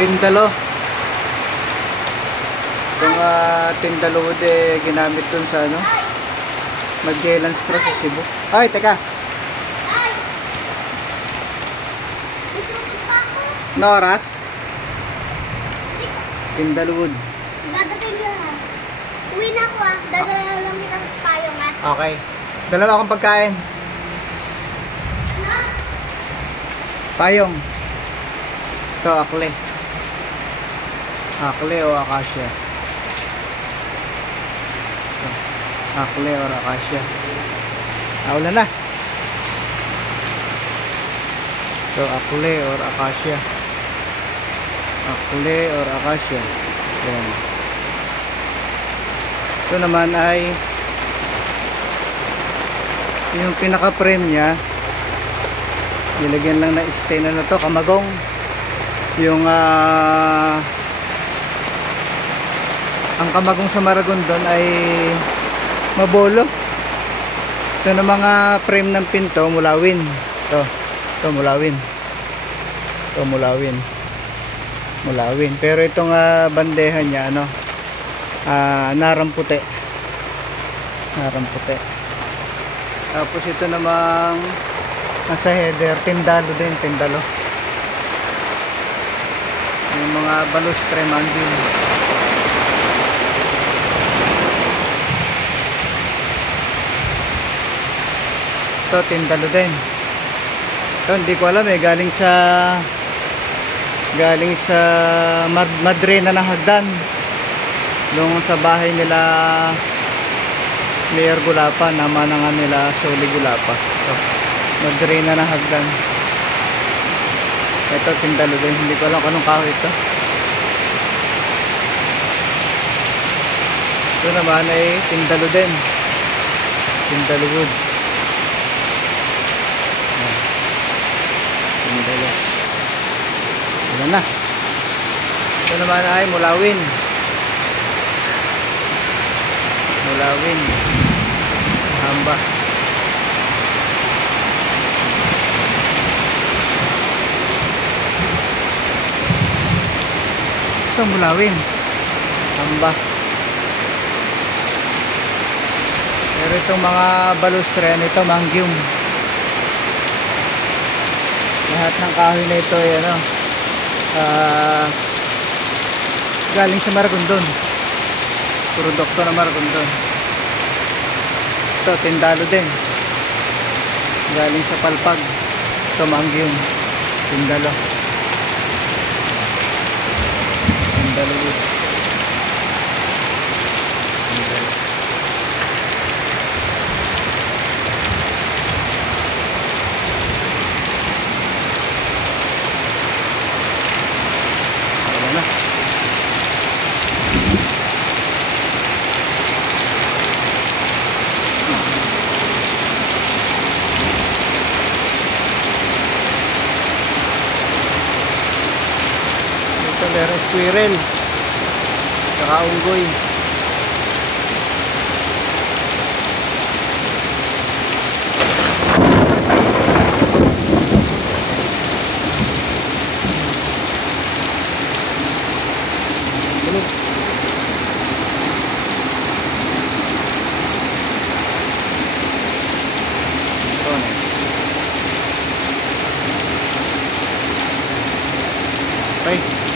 Tindalo. Itong tindalo ginamit dun sa ano, Magellan Straw sa Cebu. Ay, teka. No oras? Tindalwood. Dadating lang. Uwi na ako Dadala lang kita ng payong Okay. Dala akong pagkain. Ano? Payong. Ito, akle. Akle o akasya. Ito. Akle or akasya. Ulan na. Ito, akle or akasya. Akle or akasya. Ayan. Ito naman ay yung pinaka frame nya, nilagyan lang na stain na to, kamagong. Yung ang kamagong sa Maragon doon ay mabolo. Ito na mga frame ng pinto, mulawin. Ito mulawin. Ito mulawin. Mulawin. Pero itong bandeha niya ano, narang puti. Narang puti. Tapos ito namang nasa header, tindalo din, tindalo. Yung mga balustre mandin. Ito, tindalo din. Ito, hindi ko alam galing sa Madre na hagdan. Doon sa bahay nila Mayor Gulapa, nama na nga nila Soli Gulapa. So, Madrina na hagdan. Ito, tindalo din. Hindi ko alam anong kahoy ito. Ito naman ay tindalo din. Tindalo wood. Tindalo. Ayan na. Ito naman ay mulawin. Mulawin. Hamba. Ito mulawin. Hamba. Pero itong mga balustre nito mangyum. Lahat ng kahoy na ito ay ano, galing sa Maragondon. Produkto na Maragondon. Ito, tindalo din. Galing sa Palpag. Ito, mangyum. Tindalo. Tindalo. Tindalo. Wala na. Ito meron squirrel saka unggoy. Okay.